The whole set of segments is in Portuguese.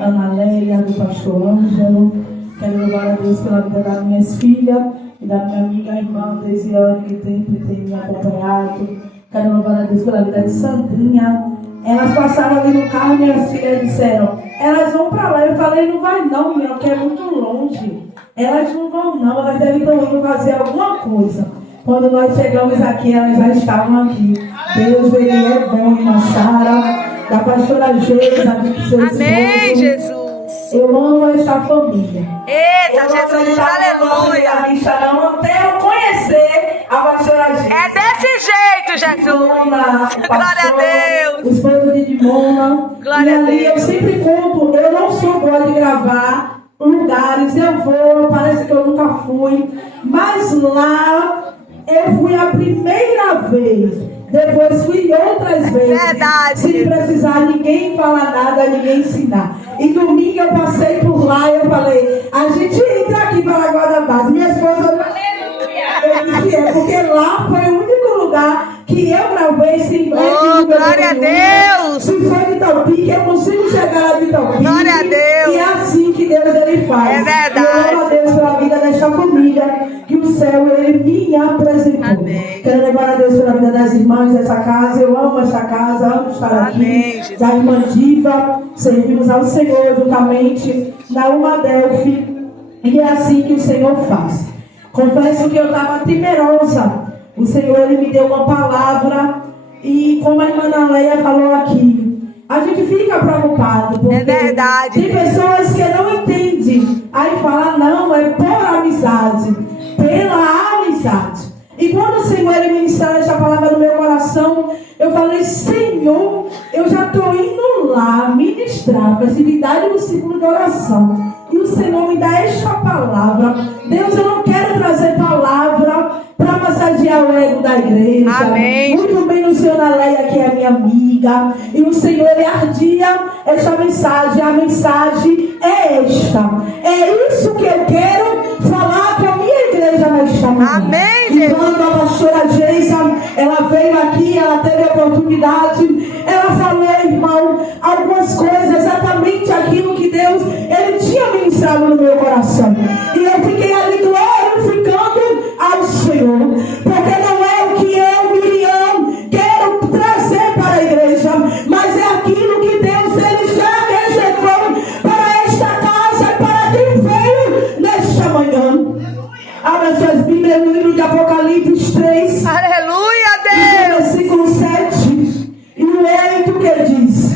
Ana Leia, do pastor Ângelo. Quero louvar a Deus pela vida das minhas filhas e da minha amiga irmã Desiane, que sempre tem me acompanhado. Quero louvar a Deus pela vida de Sandrinha. Elas passaram ali no carro e minhas filhas disseram: elas vão para lá. Eu falei: não vai não, menina, porque é muito longe. Elas não vão não, elas devem estar indo fazer alguma coisa. Quando nós chegamos aqui, elas já estavam aqui. Deus, ele é bom, irmã Sara, da pastora Geisa, dos seus Amém, Jesus. Eu amo esta família. Eita, Jesus, aleluia. Até eu conhecer a pastora Geisa. É desse jeito, Jesus. Glória a Deus. O esposo de Dimona. Glória e a ali Deus. eu sempre conto, eu não sou boa de gravar lugares, eu vou, parece que eu nunca fui. Mas lá eu fui a primeira vez. Depois fui outras vezes. Verdade. Sem precisar ninguém falar nada, ninguém ensinar. E domingo eu passei por lá e eu falei: a gente entra aqui para a Guarda Base. Minha esposa, eu disse: é, porque lá foi o único lugar que eu gravei sem glória a Deus. Se foi de Talpique, eu consigo chegar lá de Talpique. Glória a Deus. E é assim que Deus ele faz. É verdade. Eu louvo a Deus pela vida desta família que o céu ele me apresentou. Amém. Quero levar a Deus pela vida das irmãs dessa casa. Eu amo esta casa, amo estar Amém, aqui. Jesus. Da irmã Diva, servimos ao Senhor juntamente na Uma Delphi. E é assim que o Senhor faz. Confesso que eu estava temerosa. O Senhor ele me deu uma palavra. E como a irmã Ana Leia falou aqui, a gente fica preocupado. Porque é verdade. tem pessoas que não entendem. Aí fala: não, é por amizade. Pela amizade. E quando o Senhor ele ministrou esta palavra no meu coração, eu falei: Senhor, eu já estou indo lá ministrar festividade no ciclo de oração. E o Senhor me dá esta palavra. Deus, eu não quero trazer palavra para massagear o ego da igreja. Amém. Muito bem, o Senhor Ana Leia, que é minha amiga. E o Senhor ele ardia esta mensagem. A mensagem é esta. É isso que eu quero falar com a minha igreja nesta manhã. Amém, E Jesus. quando a pastora Geisa, ela veio aqui, ela teve a oportunidade, ela falou, irmão, algumas coisas, exatamente aquilo que Deus, ele tinha ministrado no meu coração. E eu fiquei ali glorificando ao Senhor, porque não é o que eu, Miriam, quero trazer para a igreja, mas é aquilo que Deus, ele já reservou para esta casa, para quem veio nesta manhã. Abra suas Bíblias no livro de Apocalipse 3. Aleluia, Deus. Versículo 7 e o 8 que diz: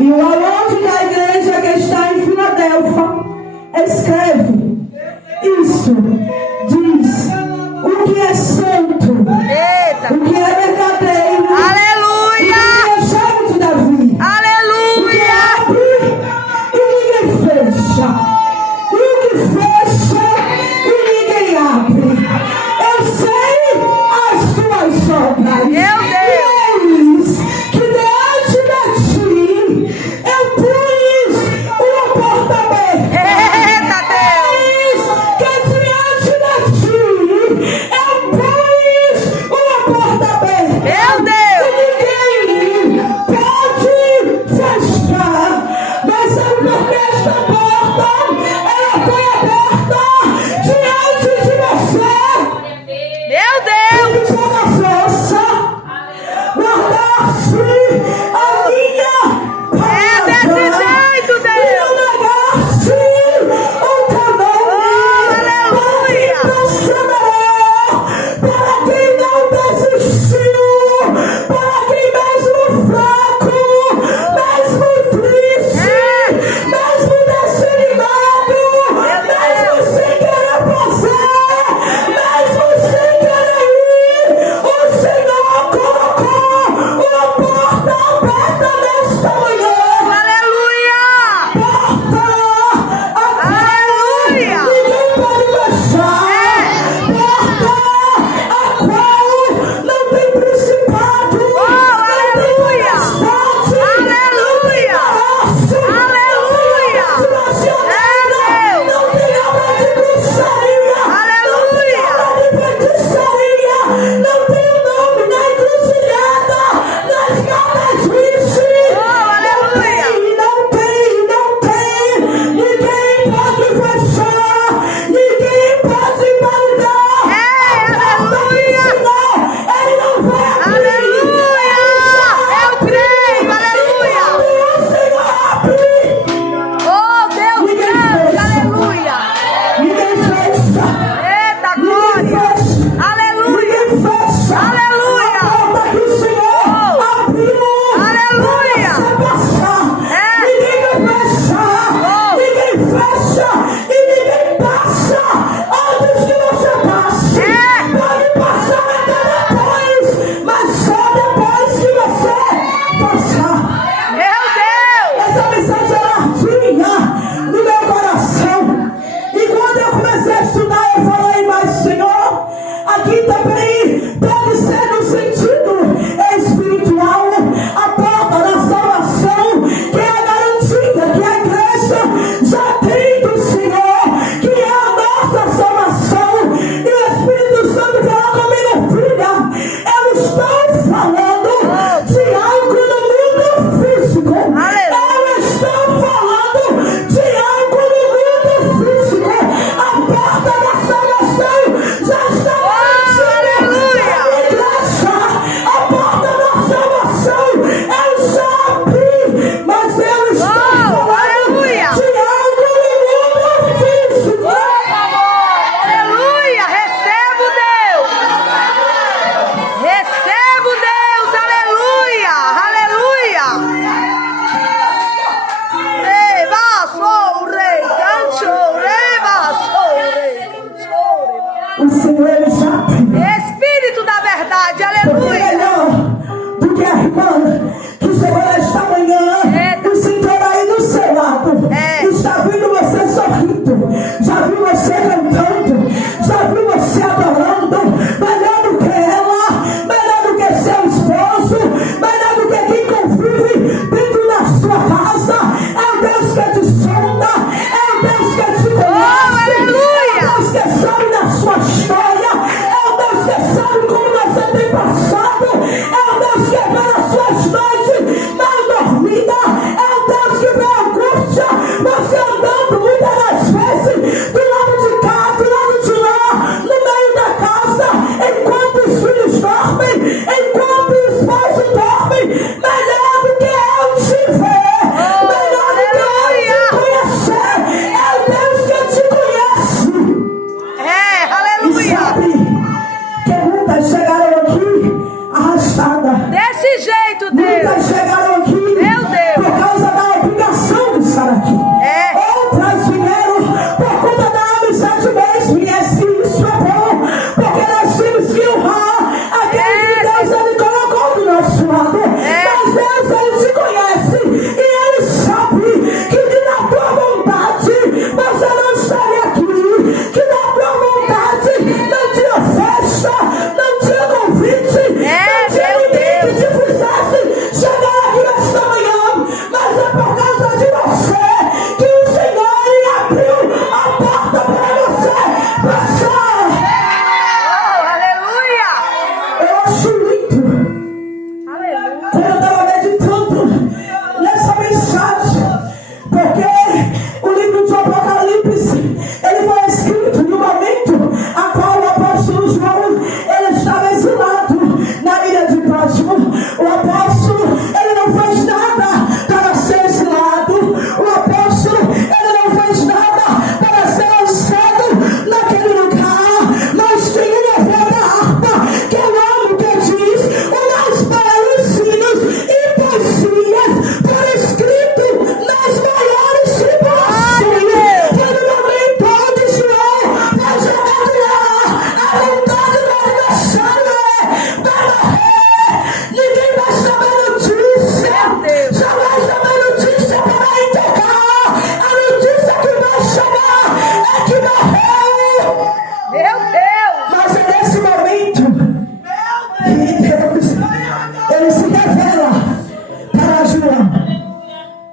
e o anjo da igreja que está em Filadélfia escreve isso, diz o que é santo, Eita. o que é verdadeiro, Aleluia. o que é cheio de Davi, o que Aleluia. abre e ninguém fecha, e o que fecha e ninguém abre. Eu sei as tuas obras. Meu Deus. Eis que diante de ti eu pus uma porta aberta. Eita, Deus. Eis que diante de ti eu pus uma porta também pode ser no sentido espiritual. A porta da salvação, que é a garantida que a igreja já tem do Senhor, que é a nossa salvação. E o Espírito Santo fala comigo, filha, eu estou falando de algo no mundo físico. Eu estou falando de algo no mundo físico. A porta da salvação já está garantida. A porta da salvação eu já abri, mas eu estou falando de algo no mundo físico. Aleluia! Recebo Deus! Recebo Deus! Aleluia! Aleluia! Reba, sou rei, canto, reba, sou rei, canto. O Senhor, ele já abriu. Espírito da verdade, Porque aleluia! melhor do que a irmã que chegou nesta manhã e sentou aí do seu lado. Está vendo você sorrindo, já viu você cantando, já viu você adorando. Melhor do que ela, melhor do que seu esposo, melhor do que quem convive dentro da sua casa. É o Deus que te sonda, é o Deus que te conhece, aleluia! é o Deus que sabe da sua história, é o Deus que sabe como você tem passado, é o Deus que vê as suas noites mal dormidas, é o Deus que vê a angústia, você andando muitas das vezes do lado de cá, do lado de lá, no meio da casa, enquanto os filhos dormem, enquanto o esposo dorme. Melhor do que eu te ver, melhor do que eu te conhecer, é o Deus que te conhece. E Aleluia! sabe que muitas chegaram aqui arrastadas. Desse jeito, Deus! Muitas chegaram aqui Meu Deus! por causa da obrigação de estar aqui. Outras vieram por conta da amizade mesmo. E isso é bom, porque nós temos que honrar aquele que Deus ele colocou do nosso lado. Mas Deus ele te conhece e ele sabe que na tua vontade você não estaria aqui, que na tua vontade não tinha festa, não tinha convite, não tinha ninguém que te fizesse chegar aqui nesta manhã. Mas é por causa de você que o Senhor ele abriu a porta para você passar. Aleluia! Eu acho lindo Aleluia! quando eu estava meditando nessa mensagem, porque o livro de Apocalipse ele foi escrito no momento a qual o apóstolo João ele estava exilado na ilha de Patmos. O apóstolo ele não fez nada para ser exilado. O apóstolo ele não fez nada para ser lançado naquele lugar. Mas tem uma voz da harpa que eu amo, que diz: o mais belos sinos e poesias por escrito nas maiores tribulações. Foi no momento onde João foi jogado lá. A vontade do adversário vai morrer. Ninguém vai saber notícia. Só vai saber notícia para ir tocar. A notícia que vai chegar é que morreu. Meu Deus! Mas é nesse momento que Deus ele se revela para João.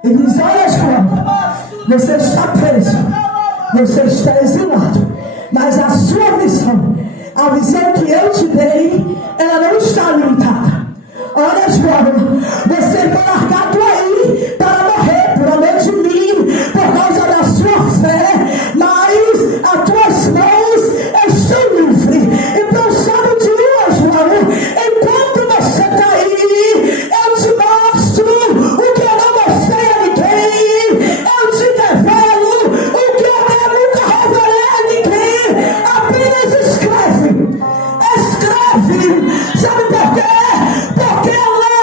Ele diz: olha, João, você está preso, você está exilado, mas a sua visão, a visão que eu te dei, ela não está limitada. Olha, João, você foi largado aí para morrer por amor de mim, por causa da sua fé, mas as tuas mãos estão livres. Então sabe de uma, João, enquanto você está aí, eu te mostro o que eu não mostrei a ninguém, eu te revelo o que eu nunca revelei a ninguém. Apenas escreve, sabe por quê? Porque lá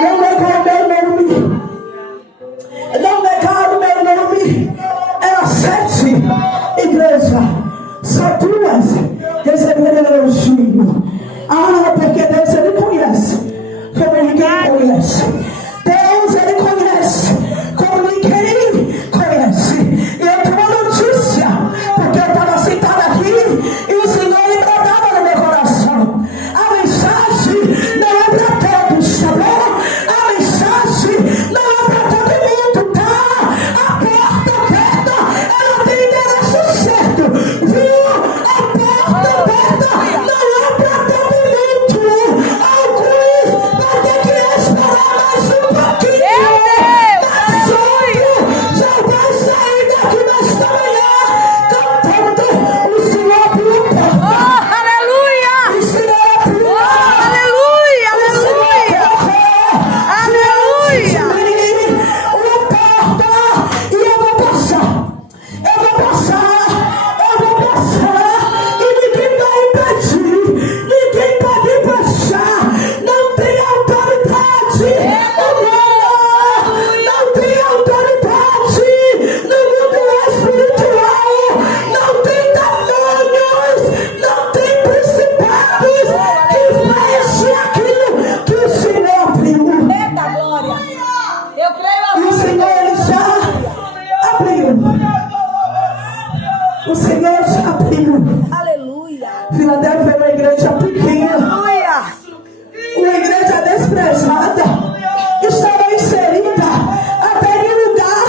Não negar meu nome. Não negar o meu nome. Era 7 igrejas. Só 2 receberam elogio. Ah, porque Deus ele conhece como ninguém conhece. Deus ele conhece como ninguém conhece. E eu tenho uma notícia, porque eu estava sentada aqui e o Senhor ele bradava no meu coração. A mensagem não é para todos, tá bom? A mensagem não é para todo mundo, tá? A porta aberta, ela tem endereço certo, viu? A porta aberta não é para todo mundo. Alguns vão ter que esperar mais um pouquinho. Mas outro já vai sair daqui nesta manhã cantando: o Senhor abriu a porta. Aleluia! O Senhor abriu a porta. Aleluia! Aleluia! Aleluia! Uma porta e eu vou passar. Eu vou passar. Eu vou passar. E ninguém vai impedir. Ninguém pode passar. Não tem autoridade humana. Não tem autoridade no mundo espiritual. Não tem tamanhos. Não tem principados que feche aquilo que o Senhor abriu. Eita glória! Eu creio E o assim. Senhor ele já abriu. O Senhor já abriu. Aleluia! Filadélfia é uma igreja pequena, Aleluia! uma igreja desprezada, estava inserida até em um lugar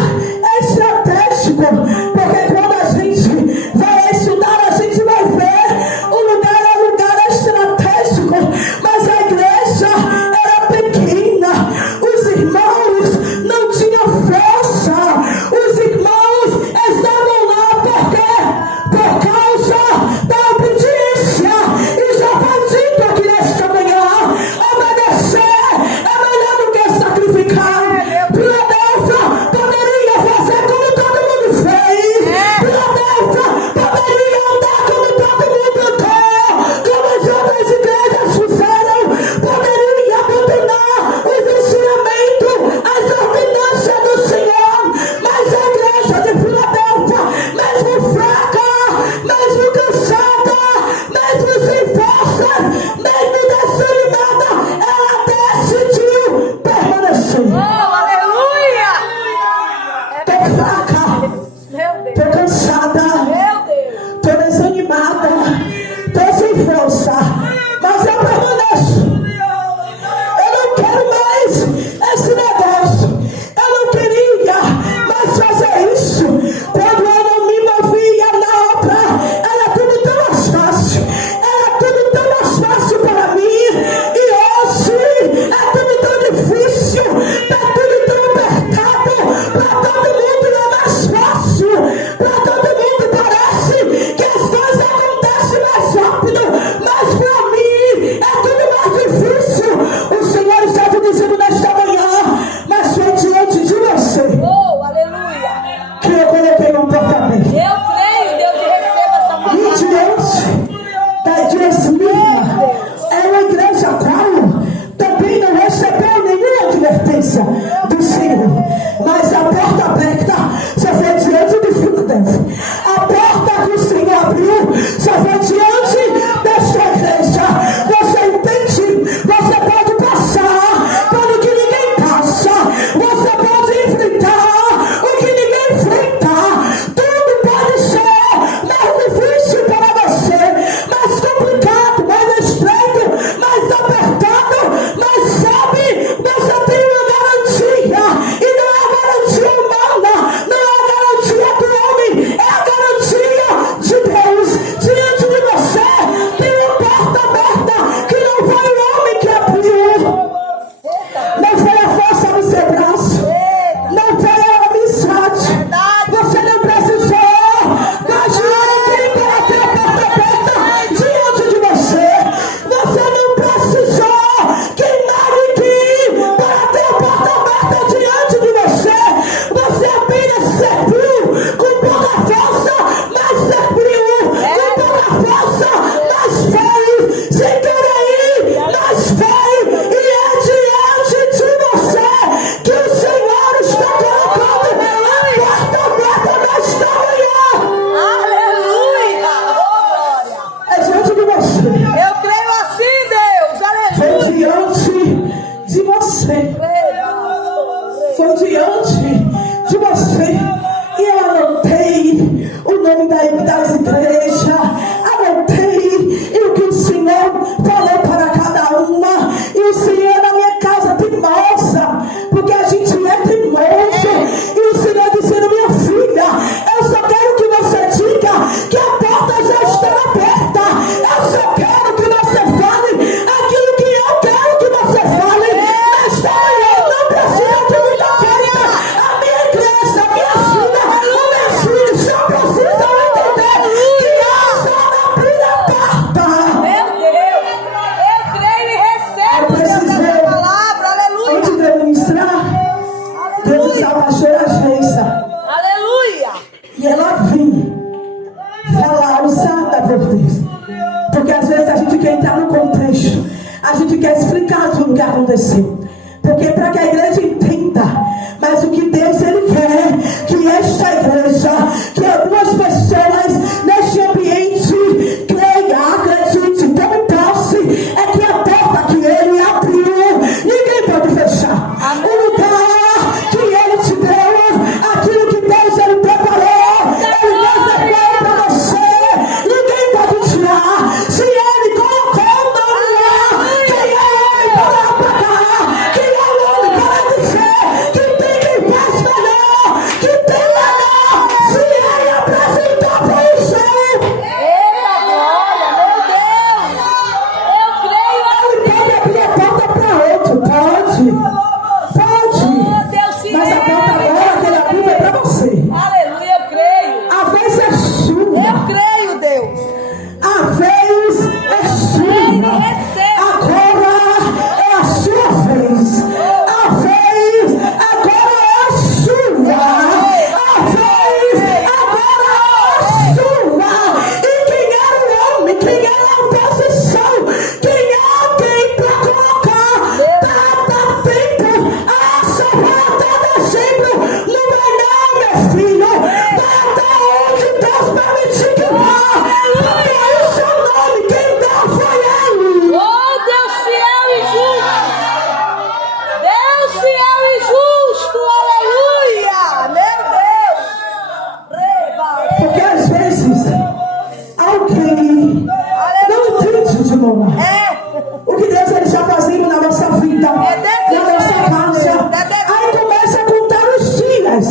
estratégico, porque quando a gente vai estudar, a gente vai ver o lugar é um lugar estratégico, mas a igreja era pequena, os irmãos não tinham força, os irmãos estavam lá por causa da obediência. E já foi dito aqui nesta manhã: obedecer é melhor do que sacrificar. Filadélfia poderia fazer como todo mundo fez. Filadélfia poderia andar como todo mundo andou, como as outras igrejas fizeram. Poderia abandonar os ensinamentos, as ordenanças do Senhor. Mas a igreja de Filadélfia, mesmo fraca, mesmo cansada, mesmo sem força, mesmo desanimada, ela decidiu permanecer. Oh, aleluia! Tô fraca, Meu Deus! tô cansada, Meu Deus! tô desanimada, tô sem força, mas eu permaneço. Eu não quero mais esse negócio. Eu não queria mais fazer isso. Quando eu não me movia na obra, era tudo tão mais fácil. Era tudo tão mais fácil para mim. E hoje é tudo tão difícil. É tudo tão apertado. Para todo mundo é mais fácil. Para todo mundo parece que as coisas acontecem mais rápido. Mas para mim é tudo mais difícil. O Senhor está te dizendo nesta manhã: mas foi diante de você Oh, aleluia! que eu coloquei um porta-aberto. Eu creio, Deus te receba essa E palavra. diante da igreja Mirna, é uma igreja a qual também não recebeu nenhuma advertência do Senhor. Mas a porta aberta só foi diante de Filadélfia. A porta que o Senhor abriu só foi diante desta igreja. Você entende? Você pode passar pelo que ninguém passa. Você pode enfrentar o que ninguém enfrenta. Tudo pode ser mais difícil para você, mais complicado, mais estreito, mais apertado. Mas sabe, você tem uma garantia. você. Foi diante de você. E eu anotei o nome das igrejas. Anotei o que o Senhor falou para cada uma. E o Senhor na minha casa te mostra. Porque a gente é teimoso. E o Senhor dizendo, minha filha, eu só quero que você diga que a porta já está aberta. Eu só quero que você fale aquilo que eu quero que você fale. Nesta manhã não precisa de muita coisa. A minha igreja, a minha filha, os meus filhos só precisam entender que eu só abri a porta. Meu Deus, eu creio e recebo essa palavra, aleluia. Antes de eu ministrar, Deus está a pastora Geisa. Aleluia. E ela vinha falar usada por Deus. Porque às vezes a gente quer entrar no contexto. A gente quer explicar tudo o que aconteceu. Porque para que a igreja entenda. Mas o que Deus ele quer, que esta igreja, que algumas pessoas neste ambiente creiam, acreditem, tomem posse, é que a porta que ele abriu, ninguém pode fechar. O lugar que ele te deu, aquilo que Deus ele preparou, ele reservou para você, ninguém pode tirar. Se ele colocou o nome lá, quem é ele para apagar? Quem é o homem para dizer que tem quem faz melhor, que tem melhor? Se ele apresentar para você, Eita glória, meu Deus. Eu creio, ele pode abrir a porta para outro, pode. oh Deus, se Mas a porta agora que ele abriu é para você. aleluia, eu creio. A vez é sua. Eu creio, Deus. A vez é sua. Agora é a sua vez. A vez agora é sua. A vez agora é sua. E quem era o homem? Quem era a oposição? Quem é alguém para colocar? Dá tempo. A sua vai até dezembro. Não vai não, meu filho. Vai até onde Deus permitir que vá. Porque é o seu nome. Quem deu foi ele. Oh Deus fiel e justo. Deus fiel e justo, aleluia. Meu Deus. Reba. Porque às vezes alguém não entende de novo o que Deus ele está fazendo na nossa vida, na nossa casa. Aí começa a contar os dias.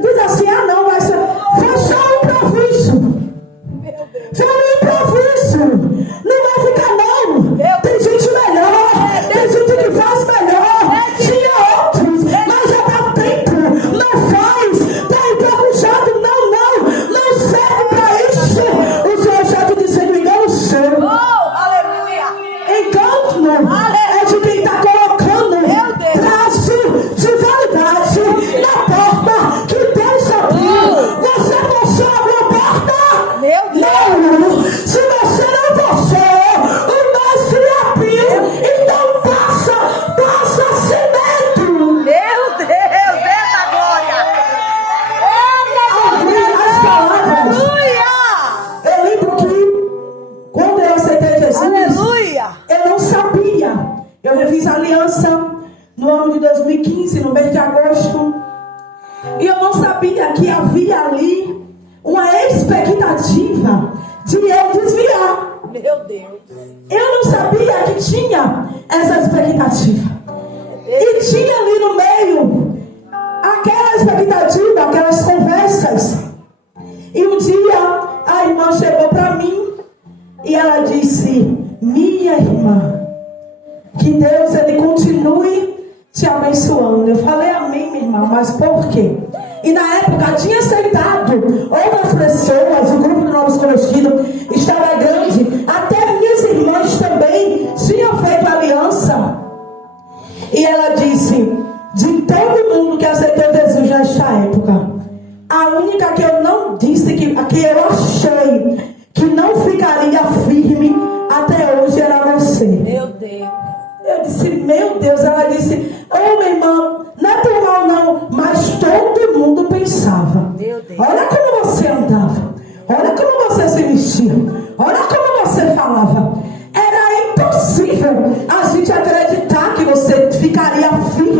Diz assim, ah não, mas foi só um improviso. Foi um improviso. Não vai ficar não. Tem gente melhor. Tem gente que faz melhor. Tinha outros. Mas já dá tempo. Não faz. Tá enferrujado. Não serve para isso. O Senhor está te dizendo engano seu. Oh, aleluia. Engano é de quem está colocando Meu Deus. prazo de validade na porta que Deus abriu. Você forçou a abrir a porta? Meu Deus. Não! Se você não forçou, o mestre abriu. Então passa cimento. Meu Deus, eita glória. Abrir as palavras. Aleluia. Eu lembro que quando eu aceitei Jesus, Aleluia. eu não sabia. Eu refiz aliança no ano de 2015, no mês de agosto. E eu não sabia que havia ali uma expectativa de eu desviar. Meu Deus. Eu não sabia que tinha essa expectativa. E tinha ali no meio aquela expectativa, aquelas conversas. E um dia a irmã chegou para mim e ela disse: minha irmã, que Deus ele continue te abençoando. Eu falei amém, minha irmã, mas por quê? E na época tinha aceitado outras pessoas, o grupo de Novos Convertidos estava grande, até minhas irmãs também tinham feito aliança. E ela disse: de todo mundo que aceitou Jesus nesta época, a única que eu não disse, que eu achei que não ficaria firme até hoje era você. Meu Deus. Eu disse, meu Deus. Ela disse, ô minha irmã, não é por mal não, mas todo mundo pensava. Meu Deus. Olha como você andava, olha como você se vestia, olha como você falava. Era impossível a gente acreditar que você ficaria firme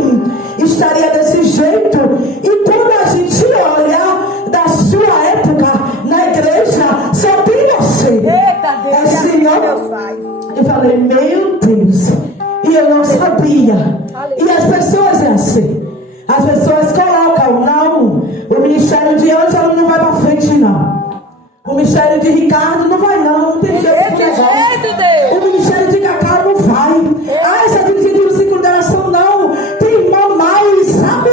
pessoas é assim. As pessoas colocam, não, o ministério de Ângelo não vai para frente, não. O ministério de Ricardo não vai, não tem jeito. Desse jeito, Deus. O ministério de Cacau não vai. Ah, essa dirigente do ciclo de oração não. Tem irmã mais, sabe?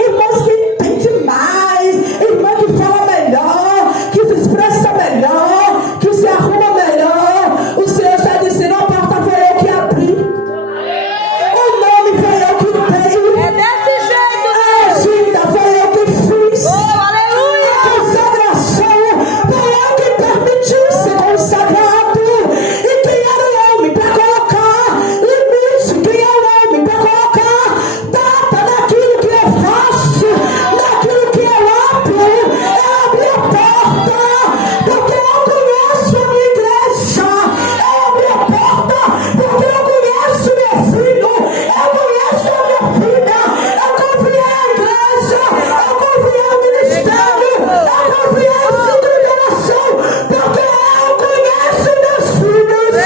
Irmãs que entende mais, irmã que fala melhor, que se expressa melhor, que se arruma melhor. O Senhor está dizendo, a porta foi eu que abri. O nome foi eu que dei. É desse jeito, A agenda foi eu que fiz. Oh, aleluia. A consagração foi eu que permitiu ser consagrado. E quem era o homem para colocar limite? Quem é o homem para colocar data naquilo que eu faço, naquilo que eu abro? Eu abri a porta, porque eu conheço a minha igreja. Eu abri a porta, porque eu conheço meu filho. Eu conheço a minha filha. Eu confiei a igreja. Eu confiei ao ministério. Eu confiei ao ciclo de oração, porque eu conheço meus filhos.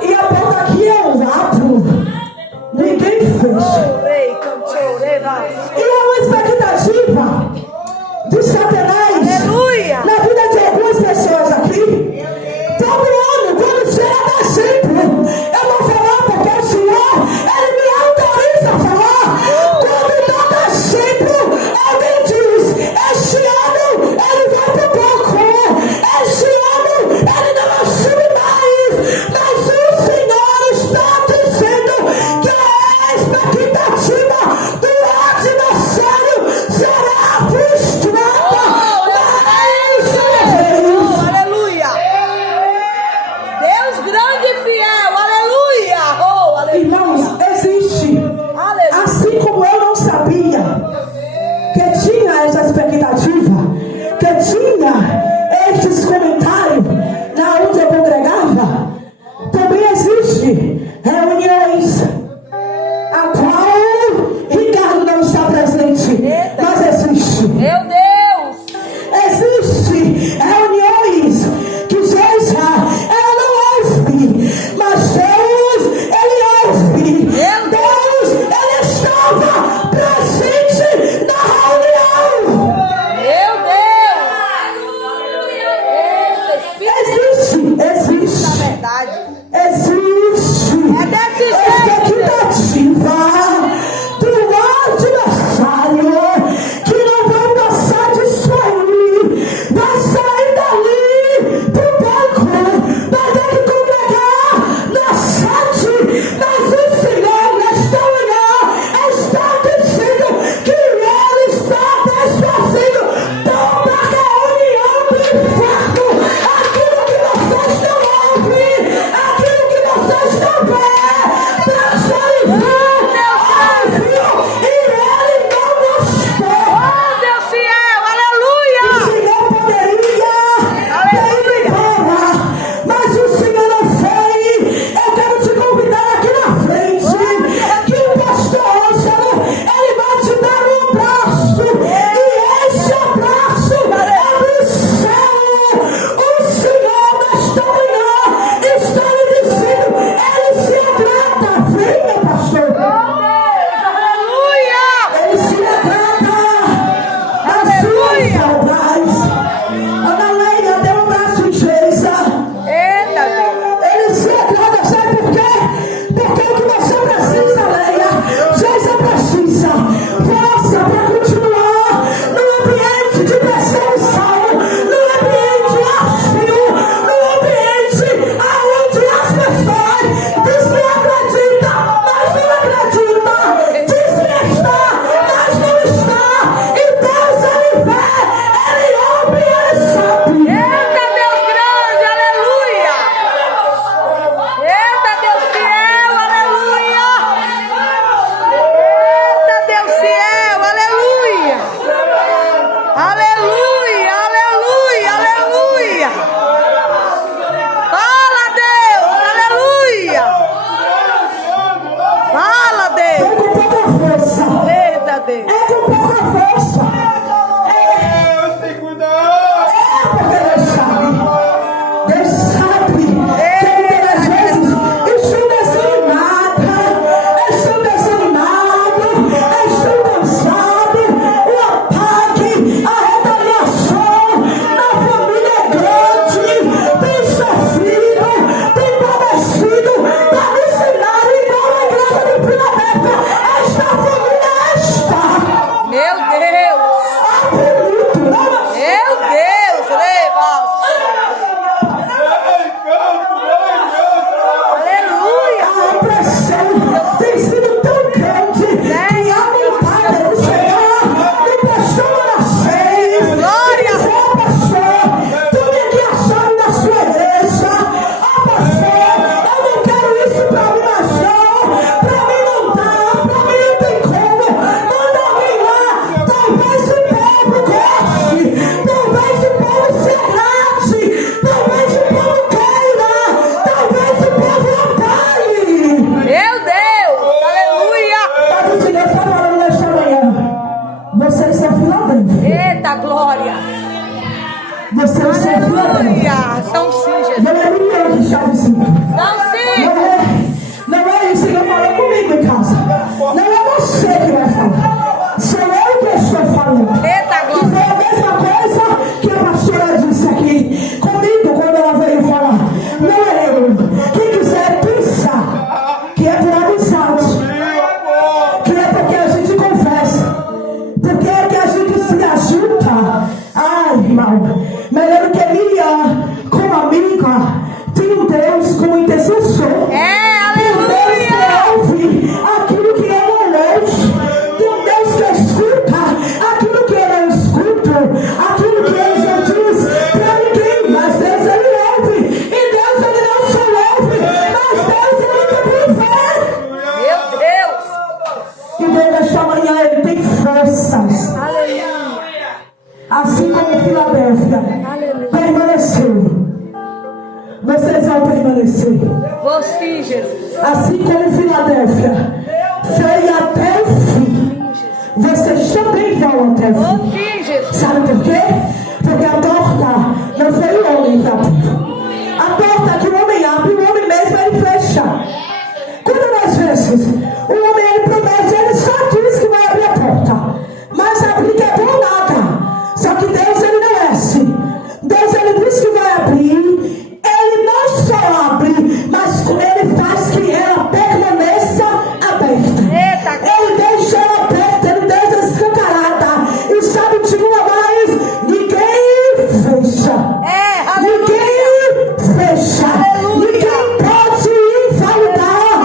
E a porta aqui eu abro. Ninguém fecha. E há uma expectativa de Satanás Aleluia. na vida de algumas pessoas aqui. Todo ano, quando chega dezembro, eu vou falar porque o Senhor, Ele me autoriza a falar. Quando dá dezembro, alguém diz, este ano ele vai pro banco. Este ano ele não assume mais. Mas o Senhor está dizendo que a expectativa do adversário será frustrada. Mas Aleluia. Deus grande e fiel. Aleluia. Oh, aleluia. irmãos, existe. Aleluia. Assim como eu não sabia que tinha essa expectativa, que tinha estes comentários na onde eu congregava, também existe reuniões a qual Ricardo não está presente, mas existe. Meu Deus. Existe reuniões que Geisa, ela não ouve, mas Deus, Ele ouve. Deus, Ele estava presente na reunião. Meu Deus. Esse Espírito Existe. da verdade. Existe É desse jeito. expectativa do adversário que não vai passar disso aí, vai sair dali pro banco, vai ter que congregar na sede, mas o Senhor nesta manhã está dizendo que Ele está desfazendo toda a reunião do inferno, aquilo que vocês não ouvem, aquilo que vocês não veem, para ele não gostou. Oh, Deus fiel. Aleluia. O Senhor poderia ter ido embora, mas o Senhor não fez. Eu quero te convidar aqui na frente, que o pastor Ângelo, ele vai te dar um abraço, e esse abraço é do céu. O Senhor nesta manhã está lhe dizendo, ele se agrada. Venha, pastor. Aleluia. Ele se agrada das suas saudades. Ana Leila, dê um abraço em Geisa. Eita, Deus. Ele se agrada, sabe por quê? Porque o que você precisa, Leila, Geisa precisa. Força para continuar no ambiente de perseguição, no ambiente hostil, no ambiente onde as pessoas dizem que acredita, mas não acredita, diz que está, mas não está. E Deus, Ele vê, Ele ouve, Ele sabe. Eita, Deus grande. Aleluia. Eita, Deus fiel. Aleluia. Eita, Deus fiel. Aleluia. Aleluia. Aleluia. Aleluia. Fala, Deus. Aleluia. Fala, É Deus. com pouca força. Eita, Deus. É com pouca força. Porque Deus sabe. Deus sabe que muitas vezes isso é desanimar. dizendo. Não siga. Não é isso que eu falei comigo em casa. Não é você que vai falar. Sou eu que estou falando. Eita, E foi a mesma coisa que a pastora disse aqui comigo quando ela veio falar. Não é eu. Quem quiser pensar que é por amizade, que é porque a gente confessa, porque é que a gente se ajuda. Ai, irmão, melhor do que Miriam, como amiga, tem um Deus como intercessor. Tem um Deus que ouve aquilo que eu não ouço. Tem um Deus que escuta aquilo que eu não escuto. Aquilo que ele já diz para ninguém. Mas Deus, ele ouve. E Deus, ele não só ouve, mas Deus, ele também vê. Meu Deus. E Deus, esta manhã, ele tem forças. Aleluia. Assim como Filadélfia permaneceu. Vocês vão permanecer. Vou sim, Jesus. Assim como Filadélfia foi até o fim, vocês também vão até o Vou fim. sim, Jesus. Sabe por quê? Porque a porta não foi o homem que abriu. A porta que o homem abre, o homem mesmo ele fecha. Quantas vezes o homem ele promete, ele só diz que vai abrir a porta, mas abrir que é por nada. Só que Deus ele não é assim. Deus ele diz que vai abrir. Ele não só abre, mas ele faz que ela permaneça aberta. Ele deixa ela aberta, ele deixa escancarada. E sabe de uma mais? Ninguém fecha. Ninguém fecha. Ninguém pode invalidar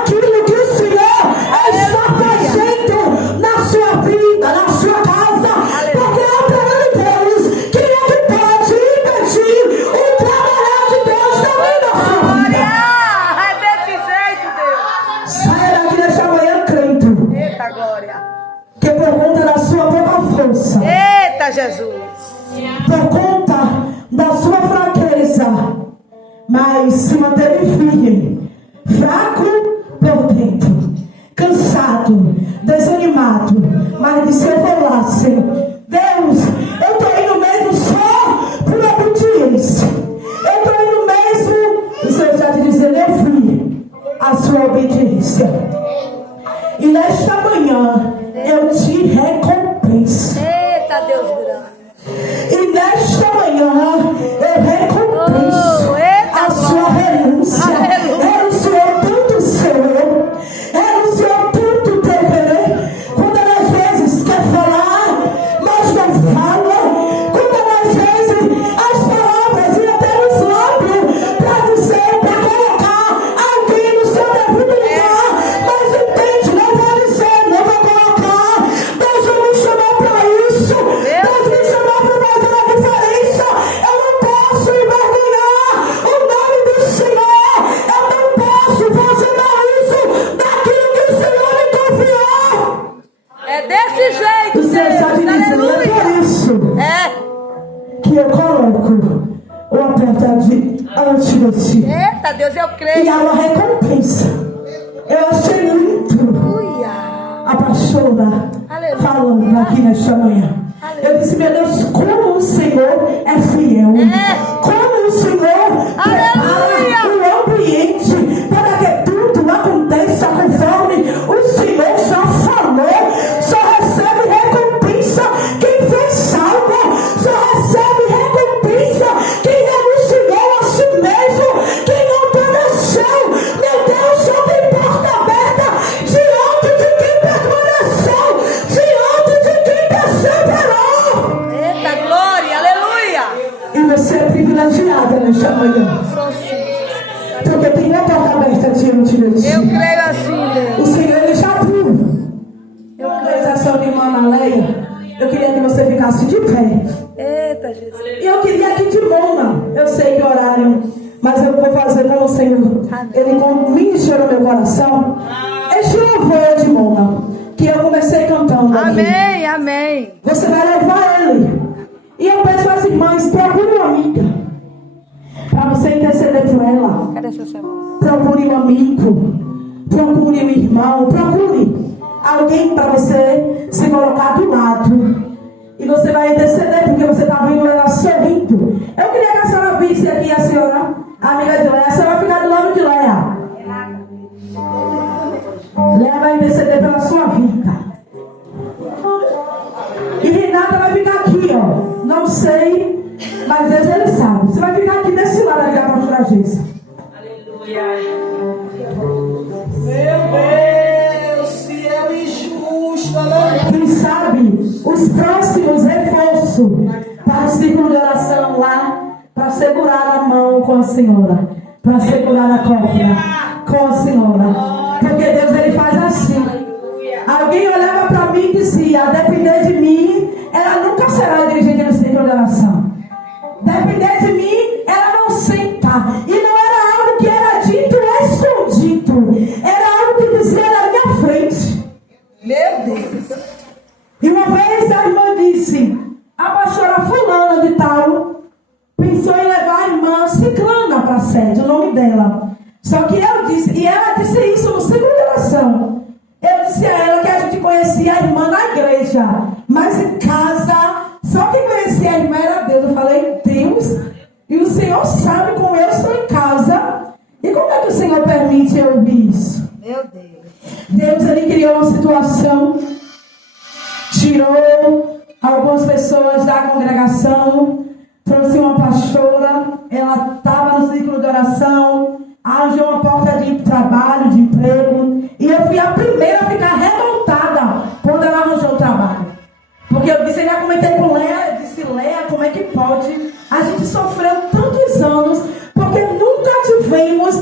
aquilo que o Senhor está fazendo na sua vida, na sua casa. Porque é o plano de Deus. Quem é que pode impedir o trabalhar de Deus também na sua vida? É desse jeito, Deus. Saia daqui nesta manhã crendo Eita, glória. que por conta da sua pouca força, Eita, Jesus. por conta da sua fraqueza, mas se manteve firme, fraco por dentro, cansado, desanimado, mas disse: eu vou lá, Senhor. Deus, eu estou indo mesmo só por obediência. Eu estou indo mesmo, o Senhor já te dizendo: eu vi a sua obediência. E nesta manhã eu te recompenso. Eita, Deus grande. E nesta manhã eu recompenso a sua renúncia. Renunciou tanto o Senhor, renunciou tanto o teu querer. Quantas vezes quer falar, mas não fala. Quantas vezes as palavras iam até nos lábios para dizer, para colocar alguém no seu devido lugar. Mas entende, não vou dizer, não vou colocar. Deus não me chamou para isso. Deus me chamou para fazer a diferença. Eu não posso envergonhar o nome do Senhor. Eu não posso fazer mal isso daquilo que o Senhor me confiou. É desse jeito, O Senhor está me Deus. dizendo: é por Aleluia. isso É. que eu coloco o apertadinho antes de ti. Eita, Deus, eu E creio. há uma recompensa. Eu achei muito Aleluia. a pastora Aleluia. falando aqui nesta manhã. Eu disse: meu Deus, como o Senhor é fiel. Como o Senhor prepara o ambiente para que tudo aconteça conforme o Senhor já falou. Só recebe recompensa quem fez algo. Só recebe recompensa quem renunciou a si mesmo. Quem não padeceu. Meu Deus, só tem porta aberta diante de quem permaneceu, diante de quem perseverou. Eita, glória. Aleluia. E você é privilegiada nesta manhã, Sou sim. porque tem uma porta aberta diante de ti. Eu creio assim, Deus. O Senhor ele já abriu. Eu creio só de irmã Leia. Eu queria que você ficasse de pé. Eita, Jesus. E eu queria que de Mona. Eu sei que horário, mas eu vou fazer como o Senhor. Ele ministrou no meu coração. Este louvor de Mona, que eu comecei cantando aqui. Amém, amém. Você vai levar ele. E eu peço às irmãs, procure uma amiga, para você interceder por ela. Cadê essa semana? Procure um amigo, procure um irmão, procure alguém para você se colocar do lado. E você vai interceder, porque você está vendo ela sorrindo. Eu queria que a senhora visse aqui a senhora amiga de Léa, você vai ficar do lado de Léa. Léa vai interceder pela sua vida. E Renata vai ficar aqui, ó. Não sei, mas Deus ele sabe. Você vai ficar aqui desse lado aqui, a pastora Geiza. Aleluia. Meu Deus, se é injusto, aleluia. Quem sabe os próximos reforços para o círculo de oração lá, para segurar a mão com a senhora, para segurar a cópia com a senhora. Porque Deus ele faz assim. Alguém olhava para mim e dizia: a depender de mim, ela nunca será dirigente do círculo de oração. Depender de mim, ela não senta. E não era algo que era dito escondido. Era algo que dizia na minha frente. Meu Deus. E uma vez a irmã disse: a pastora fulana de tal pensou em levar a irmã Ciclana para a sede, o nome dela. Só que eu disse, e ela disse isso no círculo de oração. Eu disse a ela que a gente conhecia a irmã na igreja, mas em casa, só quem conhecia a irmã era Deus. Eu falei: Deus, e o Senhor sabe como eu estou em casa. E como é que o Senhor permite eu ouvir isso? Meu Deus. Deus, ele criou uma situação, tirou algumas pessoas da congregação, trouxe uma pastora, ela estava no círculo de oração, arranjou uma porta de trabalho, de emprego, e eu fui a primeira a ficar revoltada quando ela arranjou o trabalho. Porque eu disse, eu já comentei com Léa, eu disse: Léa, como é que pode? A gente sofreu tantos anos, porque nunca tivemos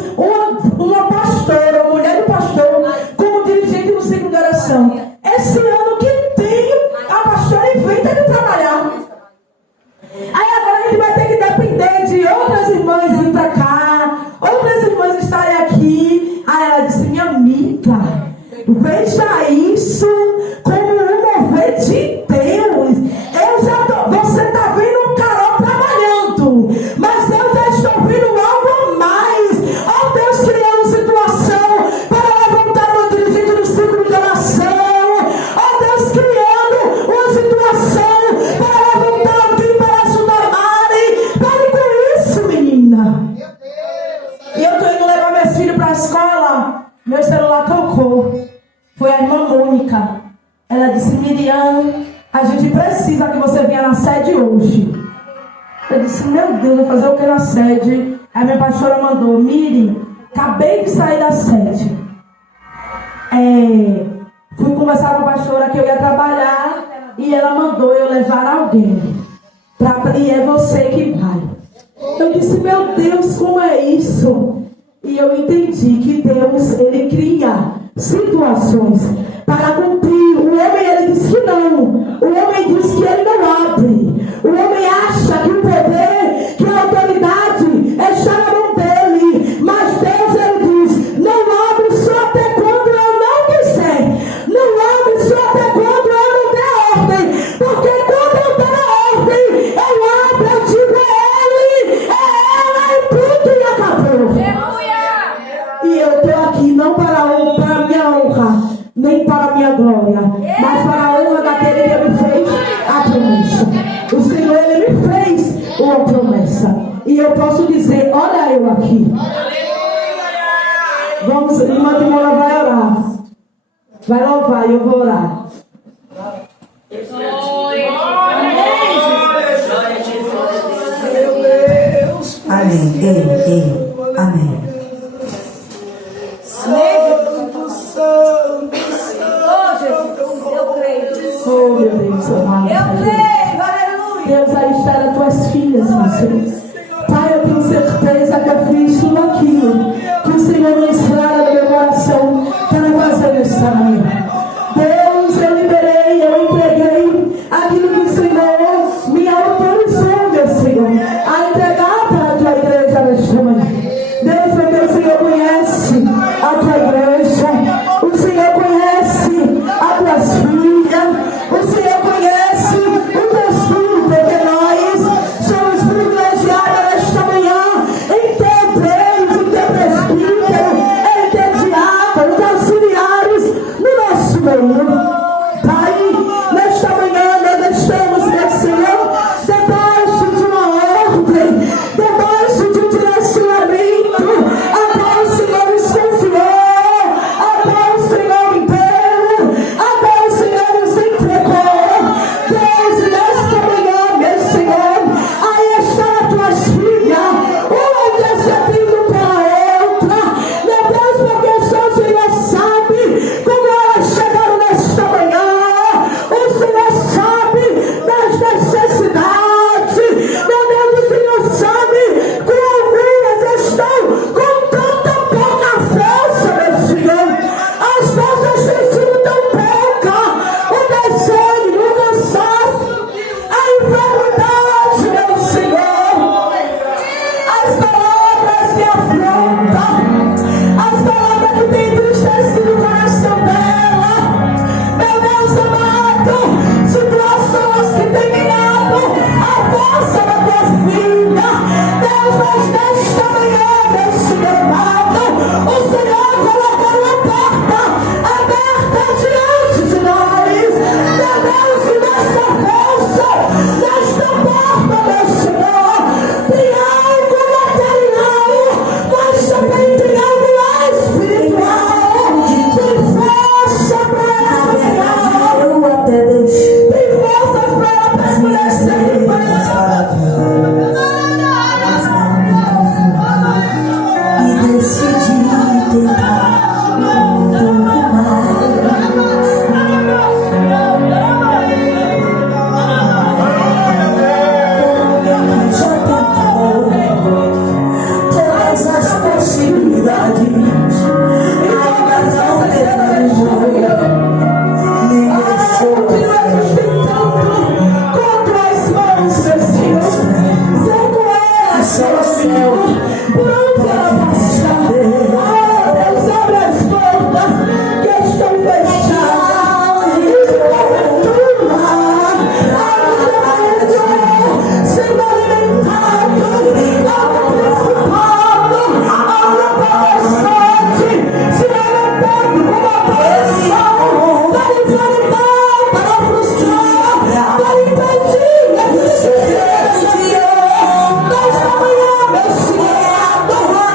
uma pastora, uma mulher do pastor, como dirigente do círculo de oração. Esse ano que tem, a pastora inventa de trabalhar. Aí agora a gente vai ter que depender de outras irmãs vir para cá, outras irmãs estarem aqui. Aí ela disse: minha amiga, veja isso como um mover de Deus. Você está vendo um Carol trabalhando, mas eu já estou vendo algo a mais. Ó Deus criando situação para levantar uma dirigente do círculo de oração. Ó Deus criando uma situação para levantar alguém para ajudar Mari. Pare com isso, menina. E eu estou indo levar meus filhos para a escola. Meu celular tocou. Foi a irmã Mônica. Ela disse: Miriam, a gente precisa que você venha na sede hoje. Eu disse: meu Deus, vou fazer o que na sede? Aí minha pastora mandou: Miri, acabei de sair da sede. Fui conversar com a pastora que eu ia trabalhar e ela mandou eu levar alguém. E é você que vai. Eu disse: meu Deus, como é isso? E eu entendi que Deus, ele cria situações para cumprir. O homem, ele diz que não. O homem diz que ele não abre. O homem acha que o poder, que a autoridade está na mão dele. Mas Deus, ele diz: não abre só até quando eu não quiser. Não abre só até quando eu não der ordem. Porque quando eu der a ordem, eu abro, eu digo: é ele, é ela, e pronto, e acabou. E eu estou aqui não para a minha honra, nem para a minha glória, mas para a honra daquele que me fez a promessa. O Senhor, ele me fez uma promessa. E eu posso dizer: olha eu aqui. Vamos, irmã de Moura vai orar. Vai louvar e eu vou orar. Amém. Amém. Oh, meu Deus, amado. Eu creio, aleluia. Deus, aí está as tuas filhas, meu Senhor. Pai, eu tenho certeza que eu fiz tudo aquilo que o Senhor me instalou no meu coração para fazer nesta manhã. Deus, eu liberei, eu entreguei aquilo que o Senhor me autorizou, meu Senhor, a entregar para a tua igreja nesta manhã. Deus, porque o Senhor conhece a tua igreja, o Senhor conhece as tuas filhas, o Senhor conhece o teu filho, porque nós somos privilegiados nesta manhã em ter obreiros, em ter presbítero, em ter diáconos, auxiliares portas que estão fechadas. E se porventura ainda sendo alimentado ao principado, ao padecente, se alimentando com a pressão da enfermidade para frustrar, para impedir a justiça de Deus. Nesta manhã, meu Senhor,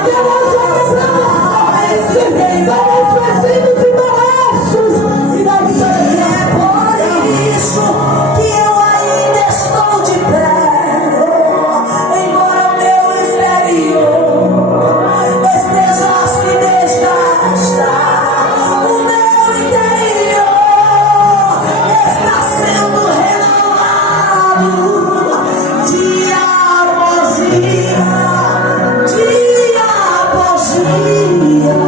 pelas orações, pelos versículos e pedaços e da vitória. É por isso que eu ainda estou de pé, embora o meu exterior esteja a se desgastar, o meu interior está sendo renovado dia após dia, dia após dia.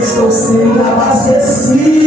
Estou sendo abastecido.